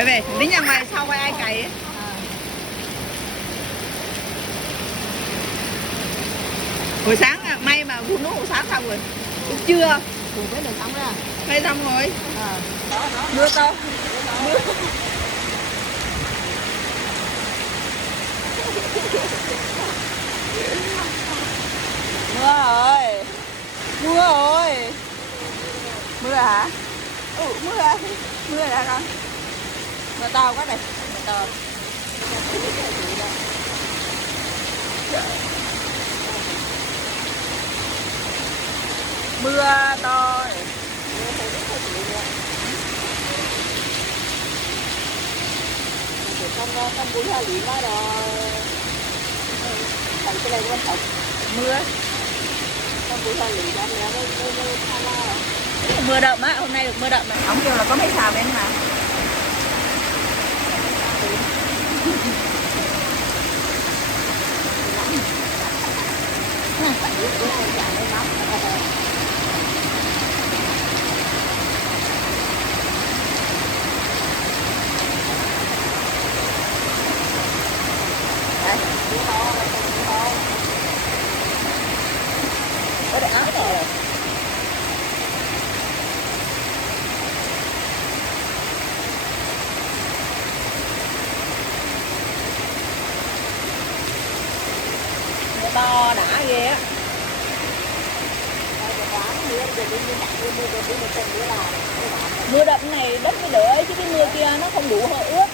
Phải về, đến nhà mày sau ai cày ấy. Hồi sáng à, may mà phun nước hồi sáng xong rồi. Chưa. Phun cái đường xong ra. Hay xong rồi. Mưa to. Mưa. Mưa rồi. Mưa rồi. Mưa hả? Mưa hả? Mưa hả con? Mưa to quá này. Mưa to. Mưa to. Con bún hơi bị quá rồi. Thành cái này quan trọng. Mưa. Con bún hơi bị đó nè, nó tha la. Mưa đậm á, hôm nay được mưa đậm này. Ông kêu là có mấy xào bên mà. Có để áo rồi. Mưa to đã ghê á. Mưa đậm này đất mới đỡ chứ cái mưa kia nó không đủ hơi ướt.